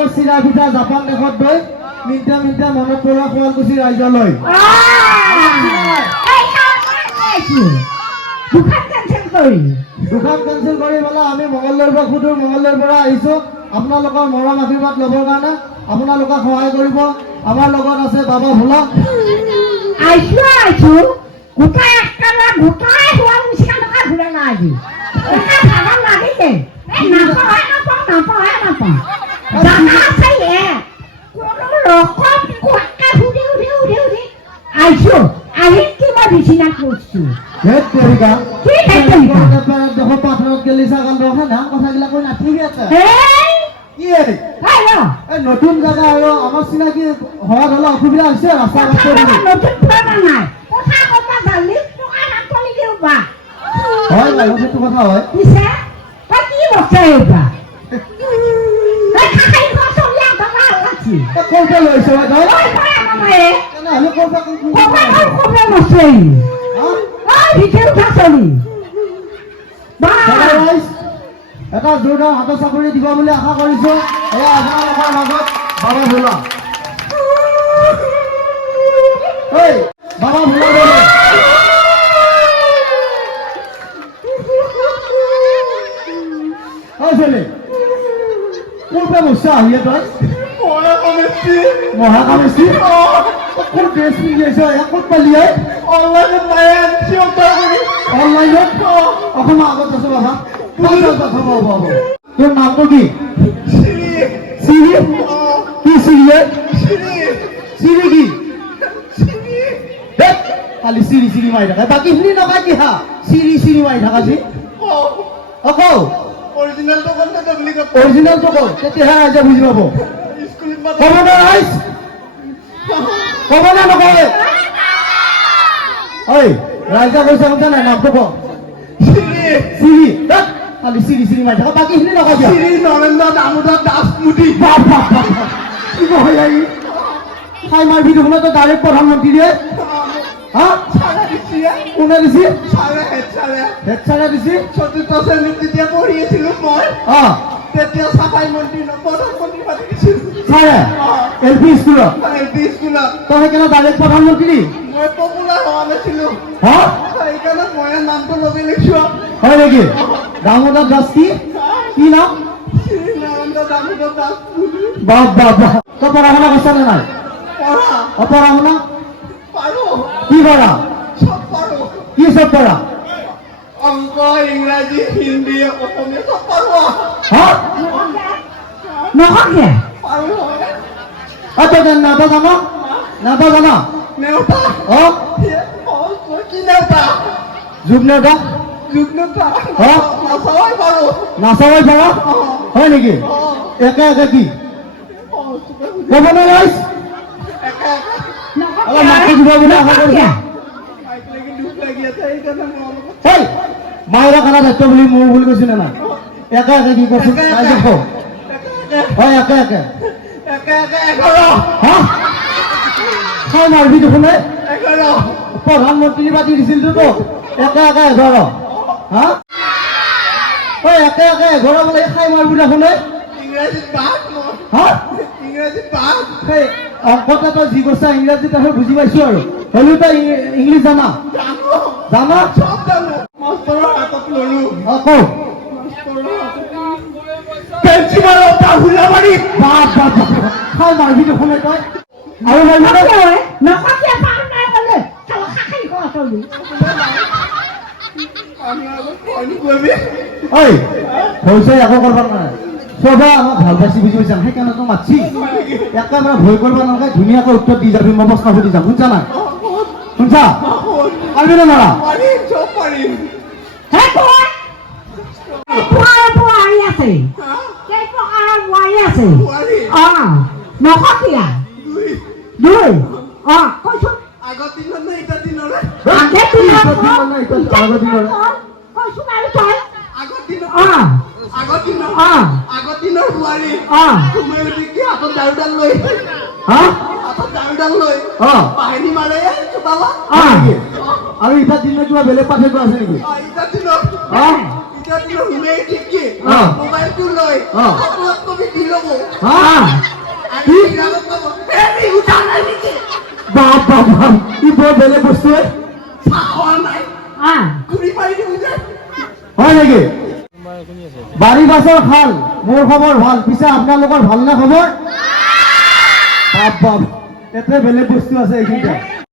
দেশৰ চিৰা পিঠা জাপান দেশত গৈ মিনিটা মিনিটা মনত পৰা শুৱালকুছি ৰাইজলৈ দোকান কেঞ্চেল কৰি পেলাই আমি মঙলদৈৰ পৰা সুদূৰ মঙলদৈৰ পৰা আহিছোঁ আপোনালোকৰ মৰম আশীৰ্বাদ ল'বৰ কাৰণে আপোনালোকক সহায় কৰিব আমাৰ লগত আছে বাবা ভোলা আইছো গোটাই একটা গোটাই শুৱালকুছি কালকা ঘূৰা নাই আজি ভাগৰ লাগিছে নাপায় জানা আছে কোনো ৰকম কোৱাকে সুধি আইছো আহি কিবা বিচিনা কৰিছো নতুন জায়গা আৰু আমাৰ চিনাকি হোৱাত হলে অসুবিধা হৈছে ৰাস্তা হয় বাৰু সেইটো কথা হয় ক'ৰ লৈছে এটা জোৰদাৰ হাতৰ চাকৰি দিব বুলি আশা কৰিছো এয়া আপোনালোকৰ মাজত বাবা ভোলা বাবা ভোলা কোনটা বস্তা আহি তই মহাকামেশী কোন ড্ৰেছ পিন্ধি আহিছ ক'ত পালি অনলাইনত অকণমান আগত আছো বাবা তোৰ নামটো কি চিৰি কি চিৰি চিৰি কি খালি চিৰি চিৰি মাৰি থাকে বাকীখিনি নকাই কি হা চিৰি চিৰি মাৰি থাকা যি অকৌ অৰিজিনেলটো কওঁ তেতিয়াহে ৰাইজে বুজি পাব ক'ব নে ৰাইজ ক'ব নে নকয় ঐ ৰাইজে কৈছে শুনছে নাই নামটো ক চিৰি খালি চিৰি চিৰি মাৰি থাকা বাকীখিনি নকয় নৰেন্দ্ৰ দামোদৰ দাসমুটি খাই মাৰিবি দেখোন তই ডাইৰেক্ট প্ৰধানমন্ত্ৰী দিয়ে হা কোনে দিছি হেড ছাৰে দিছি চতুৰ্থ শ্ৰেণীত যেতিয়া পঢ়ি আছিলো মই তেতিয়া চাফাই মন্ত্ৰী প্ৰধানমন্ত্ৰী পাতি দিছিলো ছাৰে এল পি স্কুলত তই সেইকাৰণে ডাইৰেক্ট প্ৰধানমন্ত্ৰী মই পপুলাৰ হোৱা নাছিলো সেইকাৰণে মই নামটো লগাই লৈছো হয় নেকি দামোদৰ দাস কি নাম দামোদৰ দাস বাহ বাহ বাহ তই পঢ়া শুনা কৰিছ নে নাই পঢ়া শুনা কি কৰা কি চব কৰা অংক ইংৰাজী হিন্দী অসমীয়া চব পাৰো নককে তই নাটা জানো নাটা জানো কি নেওতা যুগ নেওতা নাচাবাই পাৰ হয় নেকি একে একে কি ক'ব নে ৰাইজ অলপ মাতি দিব বুলি আশা কৰিছে মায়েৰা খানা দায়িত্ব বুলি মোৰ বুলি কৈছে নে নাই একে একে কি কৈছে ৰাইজে কওঁ হয় একে একে খাই মাৰিবি দেখোন প্ৰধানমন্ত্ৰী পাতি দিছিলতো একে একে 11 হা একে একে 11 বোলে খাই মাৰিবি দেখোন অংকতে তই যি কৈছা ইংৰাজীত তই বুজি পাইছো আৰু হ'লেও তই ইংলিছ জানা জানা খাই মাৰিবি দেখোন তই আৰু হৈছে একো কৰিব নাই চবে আমাক ভাল পাইছি বুজি পাইছা সেইকাৰণে তো মাতছি একেবাৰে ভয় কৰিব নালাগে ধুনীয়াকৈ উত্তৰ দি যাবি মই প্ৰশ্ন সুধি যাম শুনছা নাই শুনছা পাৰিবি নে নৰা আগৰ দিনৰ বোৱাৰী তুমি কি হাতত দাৰুডাল লৈ বাহিনী মাৰে আৰু ইটাৰ দিনত কিবা বেলেগ পাৰ্থক্য আছে নেকি মোবাইলটো লৈ অ'। সকলোক কবি দি ল'ব হা আৰু বিৰাগত ক'ব এই বিহু উঠা নাই নেকি বাপ বাপ বাপ ই বৰ বেলেগ বস্তু চাহ খোৱা নাই ঘূৰি মাৰি দিওঁ যে হয় নেকি বাৰী বাছৰ খাল মোৰ খবৰ ভাল পিছে আপোনালোকৰ ভাল নে খবৰ বাপ বাপ এতে বেলেগ বস্তু আছে এইখিনিতে